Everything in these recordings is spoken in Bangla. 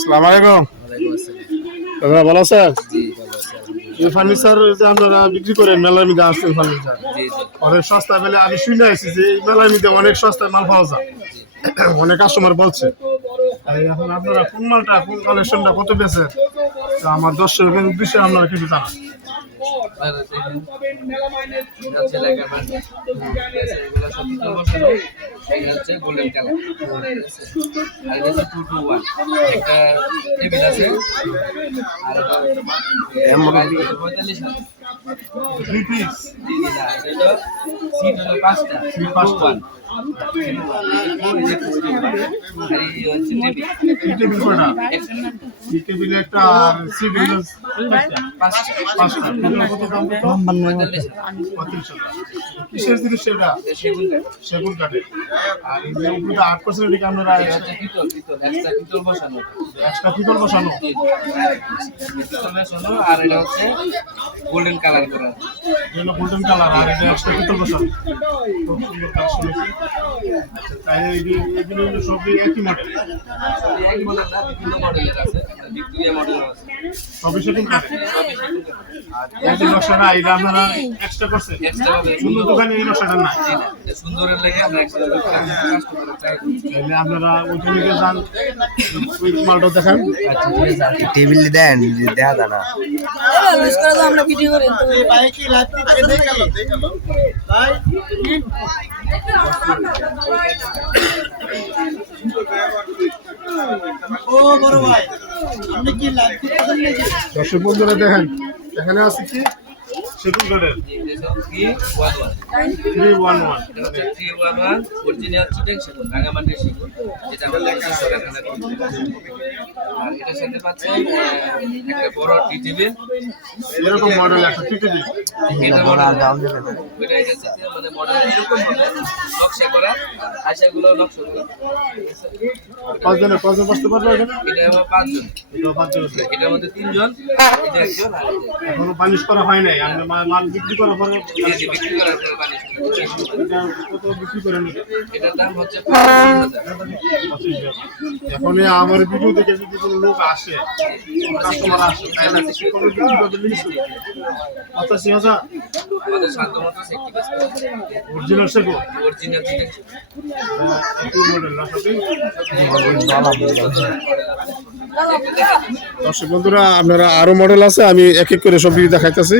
সালাম আলাইকুম। দাদা ভালো আছেন? এই ফার্নিচার যে আপনারা বিক্রি করেন মেলার মধ্যে আসছেন ফার্নিচার অনেক সস্তা পেলে আমি শুনে আসছি যে এই মেলার মধ্যে অনেক সস্তায় মাল পাওয়া যায়। অনেক কাস্টমার বলছে। এখন আপনারা কোন মালটা কোন কালেকশনটা কত বেচেন? তো আমার দর্শকের উদ্দেশ্যে আপনারা কিছু জানান। গোল্ডেন কালার আর এটা হচ্ছে টু টু ওয়ান একটা টেবিল আছে। আর এটা পঁয়তাল্লিশ হাজার থ্রি পিস সিট হলো পাঁচটা সিট পাঁচটা। কিসের জিনিস সেটা সেগুন কাঠ সেগুন কাঠে আর আট পার্সেন্ট এদিকে আপনারা পিতল এক্সট্রা বসানো জি। পিতল বসানো আর এটা হচ্ছে গোল্ডেন কালার করা। এগুলো গোল্ডেন কালার আর এটা একটা পিতল বসানো খুব সুন্দর কালেকশন আচ্ছা তাই এগুলো এগুলো সবই একই মডেল একই মডেল না বিভিন্ন মডেলের আছে। ভিক্টোরিয়া মডেল আছে সবই সেগুন কাঠে সবই সেগুন কাঠ। আর এই যে নকশাটা এটা আপনারা এক্সট্রা করছেন এক্সট্রা ভাবে অন্য দোকানে এই নকশাটা না, সুন্দরের লেগে আমরা একসাথে তাহলে আপনারা ওইটা নিতে যান ওই মালটা দেখান টেবিল দেন না করে আমরা ভিডিও করি তো দর্শক বন্ধুরা দেখেন এখানে আছে কি? সেগুন কাঠের three one one three one one হচ্ছে থ্রি ওয়ান ওয়ান অরিজিনাল চিটেন সেগুন রাঙামাটির সেগুন যেটা আমরা সরকার এটার সাথে পাচ্ছেন একটা বড় টি এরকম মডেল একটা টিটিভি এটা বড় দাম দেবে। ওইটা এটা হচ্ছে মানে মডেল এরকম হবে নকশা করা। আশাগুলো নকশা করা। পাঁচজনে পাঁচজন বসতে পারবে এখানে? এটা আমার পাঁচজন। এটাও পাঁচজন আছে। এটার মধ্যে তিনজন এটা একজন আর এখনও পালিশ করা হয় নাই। মাল বিক্রি করার পরে বিক্রি করার পরে। এটা কত বিক্রি করেন এটার দাম হচ্ছে পঁচিশ হাজার। পঁচিশ হাজার। এখন আমার ভিডিও দেখে যদি কোনো লোক আসে কাস্টমার আসে আমাদের সাধ্য মতো অরিজিনাল অরিজিনাল না দর্শক বন্ধুরা আপনারা আরও মডেল আছে আমি এক এক করে সব দেখাইতেছি।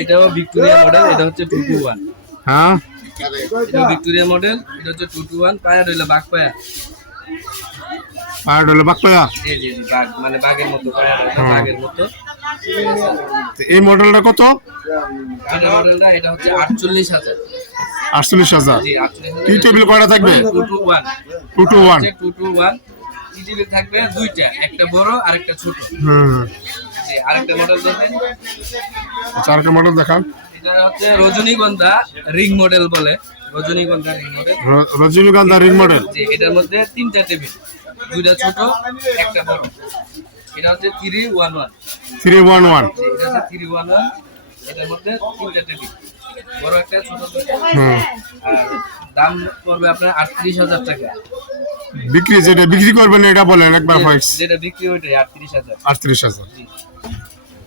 এটাও ভিক্টোরিয়া মডেল এটা হচ্ছে টু টু ওয়ান। হ্যাঁ? এটা ভিক্টোরিয়া মডেল এটা হচ্ছে টু টু ওয়ান পায়া রইল বাঘ পায়া। আর হলো বাকপায়া জি জি জি বাঘ মানে বাঘের মতো পায়া রইল বাঘের মতো। এই মডেলটা কত? এটা মডেলটা এটা হচ্ছে আটচল্লিশ হাজার। আটচল্লিশ হাজার? টি টেবিল কয়টা থাকবে? Two two one. Two two one. Two two one. TTV থাকবে? দুইটা একটা বড় আর একটা ছোট। হুম। জি আরেকটা মডেল দেখবেন চারটা মডেল দেখান। এটা হচ্ছে রজনীগন্ধা রিং মডেল বলে। Rajanigandha ring model. Rajanigandha ring model. যে এটার মধ্যে তিনটা টেবিল। দুইটা ছোট একটা বড়। এটা হচ্ছে three one one. Three one one. এটা হচ্ছে থ্রি ওয়ান ওয়ান। এটার মধ্যে তিনটা টেবিল। বড় একটা ছোট আর দাম পড়বে আপনার আটত্রিশ হাজার টাকা। বিক্রি যেটা বিক্রি করবেন এটা বলেন একবার ভয়েস যেটা বিক্রি ওইটাই আটত্রিশ হাজার। আটত্রিশ হাজার।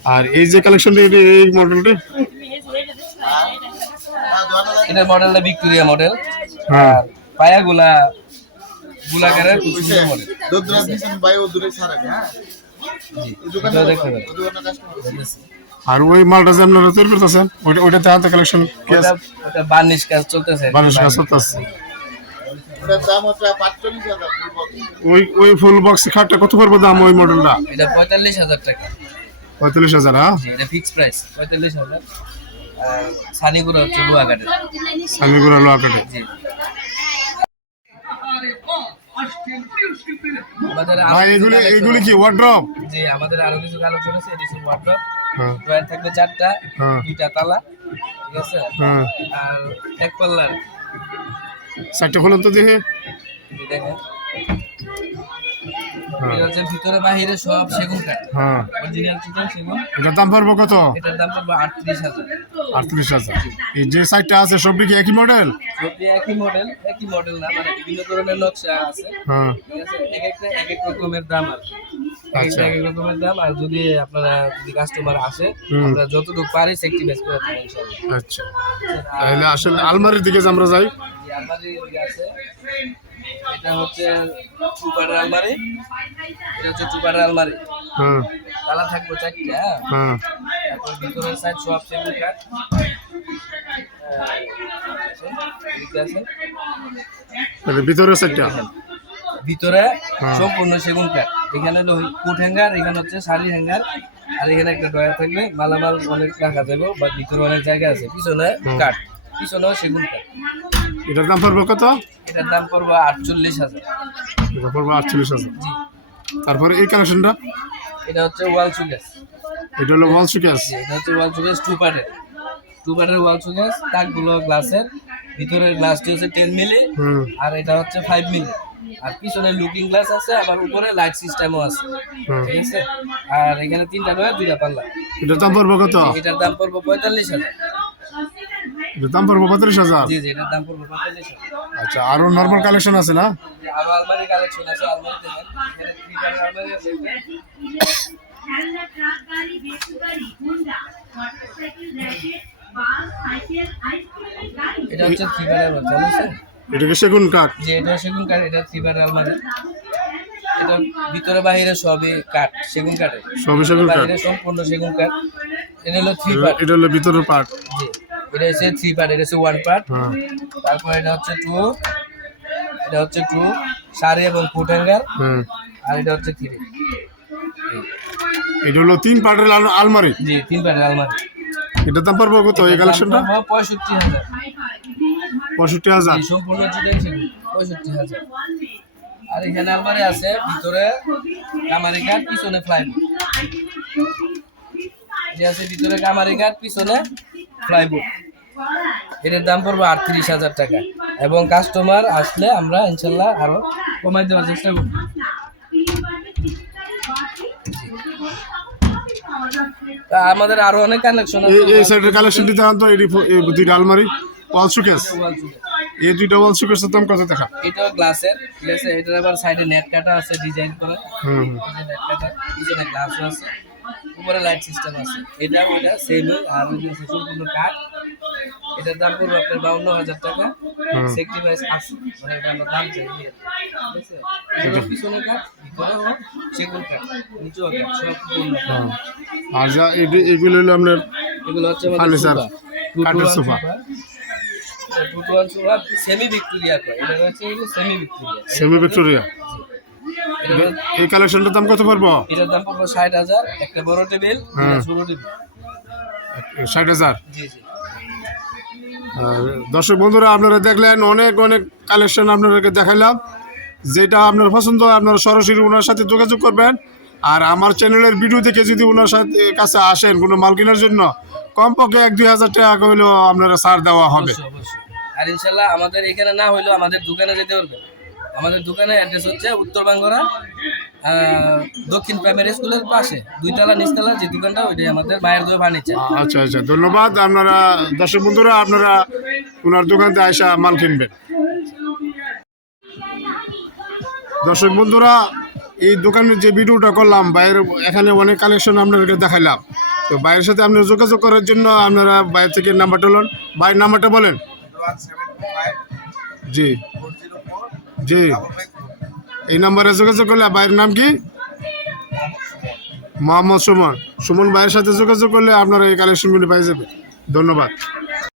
আর এই যে কালেকশনটা এই মডেলটা এটার মডেলটা ভিক্টোরিয়া মডেল হ্যাঁ। পায়াগুলা গোলাকারের খুব সুন্দর মডেল দেখতে পাবেন। আর ওই মালটা যে আপনারা তৈরি করতেছেন ওইটা ওইটা দেখাতে কালেকশন ওটা ওটা বার্নিশ কাজ চলতেছে। মানুষ কাজ করতেছে ওই ওই ফুল বক্স খাটটা কত পড়বে দাম ওই মডেলটা এটা পঁয়তাল্লিশ হাজার টাকা। পঁয়তাল্লিশ হাজার হ্যাঁ? এটা ফিক্স প্রাইস পঁয়তাল্লিশ হাজার। আর সানিগুলো হচ্ছে লোহাঘাটের সামিগুড়া লোয়া কাটে জি। ভাই এগুলি এগুলি কি। ওয়ার্ড্রপ জি আমাদের আরও কিছু কালেকশন আছে। এটি ওয়ার্ড্রপ ড্রয়ার থাকবে চারটা হ্যাঁ। দুইটা তালা ঠিক আছে? হ্যাঁ। আর এক পাল্লার চারটে খুলেন তো দেখে। দেখেন। এটা হচ্ছে ভিতরে বাহিরে সব সেগুন কাঠ হ্যাঁ। অরিজিনাল চিকেন সেগুন এটার দাম পড়বে কত? এটার দাম পড়বে আটত্রিশ হাজার। আটত্রিশ হাজার। এই যে সাইডটা আছে সবই কি একই মডেল সবই একই মডেল একই মডেল না মানে বিভিন্ন ধরনের নকশা আছে। হ্যাঁ। এক একটা এক এক রকমের দাম আর আচ্ছা। এক রকমের দাম। আর যদি আপনারা যদি কাস্টমার আসে হুম। আমরা যতটুকু পারি সেক্টি করে দেবো ইনশাআল্লাহ। আচ্ছা। তাহলে আসলে আলমারির দিকে আমরা যাই। এই আলমারি এদিকে আছে। এটা হচ্ছে টুপারের আলমারি। এটা হচ্ছে টুপারের আলমারি। হ্যাঁ। তালা থাকবে চারটে হ্যাঁ? হ্যাঁ। তারপর ভিতরের সাইড সব সেগুন কাঠ। এদিকে আছে। ভিতরের সাইডটা ভিতরে। সম্পূর্ণ সেগুন কাঠ। এখানে কোট হ্যাঙ্গার এখানে হচ্ছে শাড়ি হ্যাঙ্গার আর এখানে একটা ডয়ার থাকবে। মালামাল অনেক রাখা যাবে বা ভিতরে অনেক জায়গা আছে। পিছনে হুম। কাঠ। পিছনেও সেগুন কাঠ। এটার দাম পড়বে কত? এটার দাম পড়বে আটচল্লিশ হাজার। এটা পড়বে আটচল্লিশ হাজার। জি তারপরে এই কালেকশনটা এটা হচ্ছে ওয়াল সুগেস এটা হলো ওয়াল সুকেস জি, এটা হচ্ছে ওয়াল সুগেস টু পার্টের টু পার্টের ওয়াল সুগেস তাকগুলো গ্লাসের ভিতরের গ্লাসটি হচ্ছে টেন মিলি আর এটা হচ্ছে ফাইভ মিলি আর পিছনে লুকিং গ্লাস আছে আবার উপরে লাইট সিস্টেমও আছে। হুম। ঠিক আছে? আর এখানে তিনটা ডয়ার দুইটা পাল্লা। এটার দাম পড়বে কত? এটার দাম পড়বে পঁয়তাল্লিশ হাজার। দাম পড়বে পঁয়ত্রিশ হাজার? জি জি এটার দাম পড়বে পঁয়তাল্লিশ আচ্ছা আরও নর্মাল কালেকশন আছে না? আলমারি কালেকশন আছে আলমারি দেখেন এখানে three টাকার আলমারি আছে। খেলনা ট্রাক গাড়ি বেসু গাড়ি Honda motorcycle racket bus cycle আইসক্রিমের গাড়ি এটা হচ্ছে বাচ্চা বুঝছেন এটা কি সেগুন কাঠ? যে এটা সেগুন কাঠ এটা আলমারি। এটা ভিতরে বাহিরে সবই কাঠ সেগুন কাঠের। সবই সেগুন কাঠ? বাইরে সম্পূর্ণ সেগুন কাঠ। এটা হলো থ্রি এটা- হলো ভিতরের পার্ট জি। এটা হচ্ছে থ্রি পার্ট এটা হচ্ছে ওয়ান পার্ট হ্যাঁ। তারপর এটা হচ্ছে টু এটা হচ্ছে টু শাড়ি এবং ফুট হ্যাঙ্গার হ্যাঁ আর এটা হচ্ছে থ্রি এটা হলো তিন পার্টের আলমারি? জি তিন পার্টের আলমারি। এটার দাম পড়বে কত এই কালেকশনটা পঁয়ষট্টি হাজার। পঁয়ষট্টি হাজার। সম্পূর্ণ পঁয়ষট্টি হাজার। আর এখানে আলমারি আছে ভিতরে কামারি কাঠ পিছনে যে আছে ভিতরে কামারি কাঠ পিছনে ফ্লাইবোর্ড এটার দাম পড়বে আটত্রিশ হাজার টাকা। এবং কাস্টমার আসলে আমরা ইনশাল্লাহ আরও কমাই দেওয়ার চেষ্টা করব। আমাদের আরও অনেক কালেকশন আছে। এই সাইডের কালেকশনটি দেখান তো এটি এই দুইটা আলমারি। ওয়াল সুকেস এই দুইটা ওয়াল সুকেসের দাম কত দেখা এটাও গ্লাসের ঠিক আছে এটার আবার সাইডে নেট কাটা আছে ডিজাইন করে। হুম নেট কাটা পিছনে গ্লাসও আছে। উপরে লাইট সিস্টেম আছে। এটা ওটা সেম আর ওই যে সম্পূর্ণ কাঠ এটার দাম পড়বে আপনার বাউন্ন হাজার টাকা। সেক্রিফাইস আছে মানে এটা আমরা দাম চাই পিছনে কাঠ ভিতরে হোক সেগুন কাঠ নিচেও কাঠ সব পূর্ণ। আর যা এগুলো হলো আপনার এগুলো হচ্ছে Furniture, কাঠের sofa. Two two one sofa semi Victoria কয়। এটা হচ্ছে সেমি ভিক্টোরিয়া সেমি ভিক্টোরিয়া এই কালেকশনটার দাম কত পারব এটার দাম পড়বে ষাট হাজার একটা বড় টেবিল হ্যাঁ। ছোট টেবিল। ষাট হাজার? জি জি। দর্শক বন্ধুরা আপনারা দেখলেন অনেক অনেক কালেকশন আপনাদেরকে দেখাইলাম। যেটা আপনার পছন্দ হয় আপনারা সরাসরি ওনার সাথে যোগাযোগ করবেন। আর আমার চ্যানেলের ভিডিও দেখে যদি ওনার সাথে কাছে আসেন কোনো মাল কেনার জন্য কমপক্ষে এক দুই হাজার টাকা হইলেও আপনারা ছাড় দেওয়া হবে। আর ইনশাল্লাহ আমাদের এখানে না হইলেও আমাদের দোকানে যেতে পারবে আমাদের দোকানের অ্যাড্রেস হচ্ছে উত্তর বাঙ্গরা দক্ষিণ প্রাইমারি স্কুলের পাশে, দুইতলা নিচতলা যে দোকানটা, ওইটাই আমাদের মায়ের দোয়া ফার্নিচার আচ্ছা আচ্ছা ধন্যবাদ। আপনারা, দর্শক বন্ধুরা, আপনারা ওনার দোকান থেকে আসা মাল কিনবেন। দর্শক বন্ধুরা, এই দোকানের যে ভিডিওটা করলাম বাইরের এখানে অনেক কালেকশন আপনাদেরকে দেখাইলাম। তো বাইরের সাথে আপনারা যোগাযোগ করার জন্য আপনারা বাইরে থেকে নাম্বারটা বলেন বাইরের নাম্বারটা বলেন। জি। জি। এই নাম্বারে যোগাযোগ করলে বাইরের নাম কি? মোহাম্মদ সুমন। সুমন ভাইয়ের সাথে যোগাযোগ করলে আপনারা এই কালেকশনগুলি পাই যাবে। ধন্যবাদ।